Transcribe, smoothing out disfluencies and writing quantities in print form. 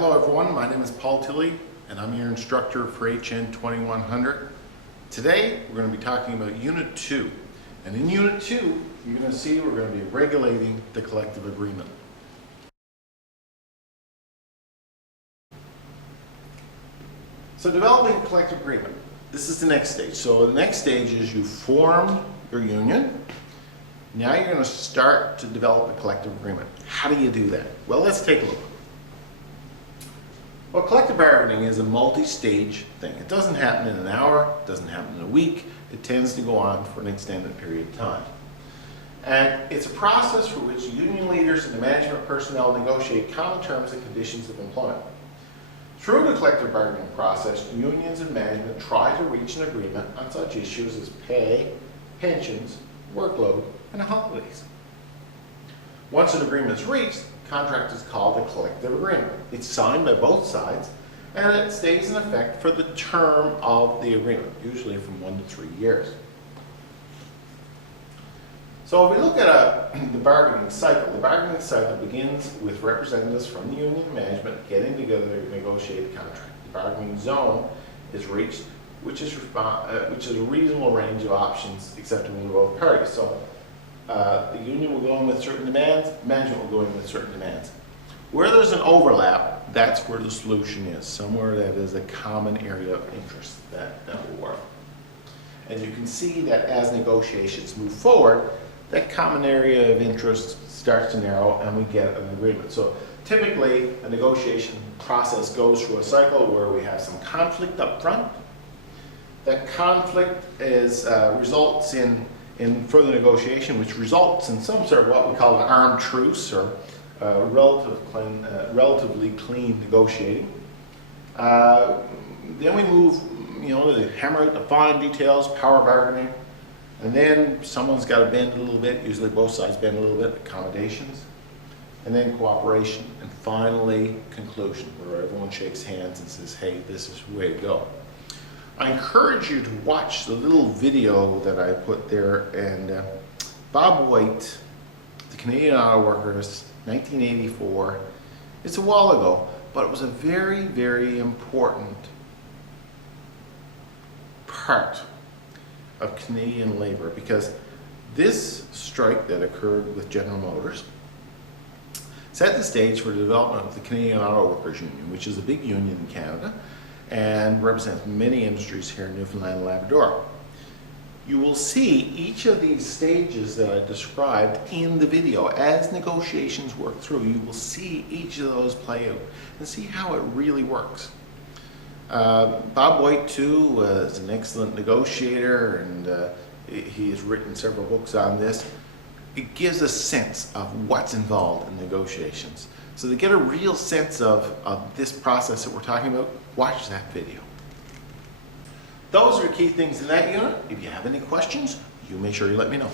Hello everyone, my name is Paul Tilley and I'm your instructor for HN2100. Today we're going to be talking about Unit 2, and in Unit 2 you're going to see we're going to be regulating the collective agreement. So developing a collective agreement, this is the next stage. So the next stage is you form your union. Now you're going to start to develop a collective agreement. How do you do that? Well, let's take a look. Well, collective bargaining is a multi-stage thing. It doesn't happen in an hour, it doesn't happen in a week. It tends to go on for an extended period of time. And it's a process for which union leaders and the management personnel negotiate common terms and conditions of employment. Through the collective bargaining process, unions and management try to reach an agreement on such issues as pay, pensions, workload, and holidays. Once an agreement is reached, the contract is called a collective agreement. It's signed by both sides, and it stays in effect for the term of the agreement, usually from 1 to 3 years. So if we look at the bargaining cycle begins with representatives from the union and management getting together to negotiate a contract. The bargaining zone is reached, which is a reasonable range of options acceptable to both parties. So the union will go in with certain demands, management will go in with certain demands. Where there's an overlap, that's where the solution is, somewhere that is a common area of interest that will work. And you can see that as negotiations move forward, that common area of interest starts to narrow and we get an agreement. So typically a negotiation process goes through a cycle where we have some conflict up front. That conflict results in further negotiation, which results in some sort of what we call an armed truce, or relatively clean negotiating. Then we move, to hammer out the fine details, power bargaining, and then someone's got to bend a little bit, usually both sides bend a little bit, accommodations, and then cooperation, and finally conclusion, where everyone shakes hands and says, hey, this is the way to go. I encourage you to watch the little video that I put there, and Bob White, the Canadian Auto Workers, 1984. It's a while ago, but it was a very, very important part of Canadian labor, because this strike that occurred with General Motors set the stage for the development of the Canadian Auto Workers Union, which is a big union in Canada and represents many industries here in Newfoundland and Labrador. You will see each of these stages that I described in the video. As negotiations work through, you will see each of those play out and see how it really works. Bob White, too, was an excellent negotiator, and he has written several books on this. It gives a sense of what's involved in negotiations. So to get a real sense of this process that we're talking about, watch that video. Those are key things in that unit. If you have any questions, you make sure you let me know.